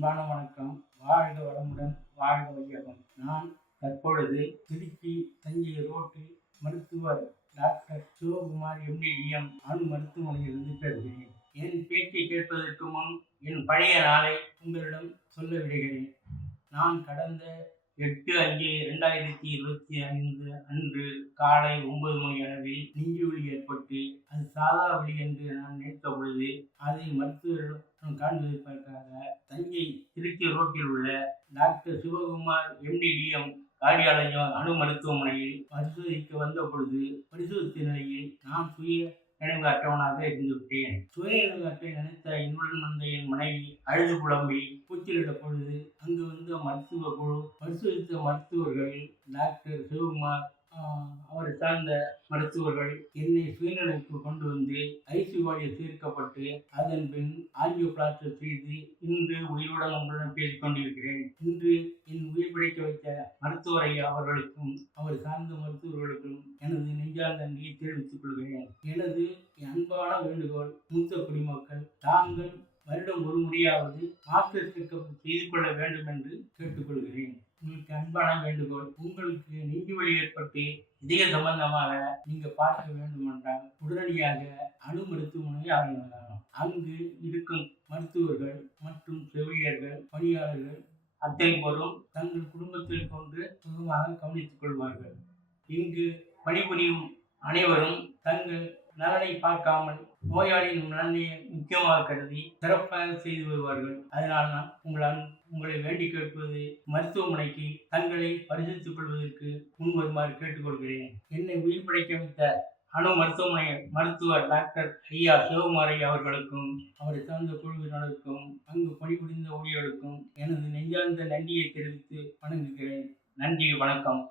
அன்பான வணக்கம். வாழ்க வளமுடன், வாழ்க வையகம். நான் தற்பொழுது திருச்சி தஞ்சை ரோட்டில் மருத்துவர் டாக்டர் சிவகுமார் MDDM அணு மருத்துவமனையிலிருந்து பேசுகிறேன். என் பேச்சை கேட்பதற்கு முன் என் பழைய நாளை உங்களிடம் சொல்ல விடுகிறேன். நான் கடந்த 8/5/2025 அன்று காலை 9 மணி அளவில் நெஞ்சு வலி ஏற்பட்டு அது சாதா வலி என்று நான் நினைத்த பொழுது அதை மருத்துவரிடம் காண்பதற்காக தஞ்சை திருச்சி ரோட்டில் உள்ள டாக்டர் சிவகுமார் MDDM கார்டியாலஜி அணு மருத்துவமனையில் பரிசோதிக்க வந்த பொழுது பரிசோதித்த நிலையில் நான் நினைவு அற்றவனாக இருந்துவிட்டேன். சுயநினைவு அற்றை நினைத்த என்னுடன் வந்த என் மனைவி அழுது புலம்பி கூச்சலிட்ட பொழுது அங்கு வந்த மருத்துவ குழு பரிசோதித்த மருத்துவர்கள் டாக்டர் சிவகுமார் அவரை சார்ந்த மருத்துவர்கள் என்னை சுயநிலைக்கு கொண்டு வந்து ஐசியூவில் சேர்க்கப்பட்டு அதன் பின் ஆஞ்சியோபிளாஸ்டி செய்து இன்று உயிருடன் உங்களுடன் பேசிக் கொண்டிருக்கிறேன். இன்று என் உயிர் பிழைக்க வைத்த மருத்துவர் ஐயா அவர்களுக்கும் அவர் சார்ந்த மருத்துவர்களுக்கும் எனது நெஞ்சார்ந்த நன்றியை தெரிவித்துக் கொள்கிறேன். எனது அன்பான வேண்டுகோள், மூத்த குடிமக்கள் தாங்கள் வருடம் ஒரு முறையாவது மாஸ்டர் செக்கப் செய்து கொள்ள வேண்டும் என்று கேட்டுக்கொள்கிறேன். உங்களுக்கு அன்பான வேண்டுகோள், உங்களுக்கு நெஞ்சு வலி ஏற்பட்டு இதய சம்பந்தமாக நீங்க பார்க்க வேண்டும் என்றால் உடனடியாக அணு மருத்துவமனையை ஆரம்பிக்கலாம். அங்கு இருக்கும் மருத்துவர்கள் மற்றும் செவிலியர்கள் பணியாளர்கள் அத்தனை பேரும் தங்கள் குடும்பத்தில் கொண்டு சுகமாக கவனித்துக் கொள்வார்கள். இங்கு பணிபுரியும் அனைவரும் தங்கள் நலனை பார்க்காமல் நோயாளியின் நலனை முக்கியமாக கருதி சிறப்பாக செய்து வருவார்கள். அதனால் நான் உங்களை வேண்டி கேட்பது, மருத்துவமனைக்கு தங்களை பரிசோதித்துக் கொள்வதற்கு முன் வருமாறு கேட்டுக்கொள்கிறேன். என்னை உயிர் பிழைக்க வைத்த அணு மருத்துவமனை மருத்துவர் டாக்டர் ஐயா சிவகுமாரை அவர்களுக்கும் அவரை சார்ந்த குழுவினருக்கும் அங்கு பணிபுரிந்த ஊழியர்களுக்கும் எனது நெஞ்சார்ந்த நன்றியை தெரிவித்து வணங்குகிறேன். நன்றி, வணக்கம்.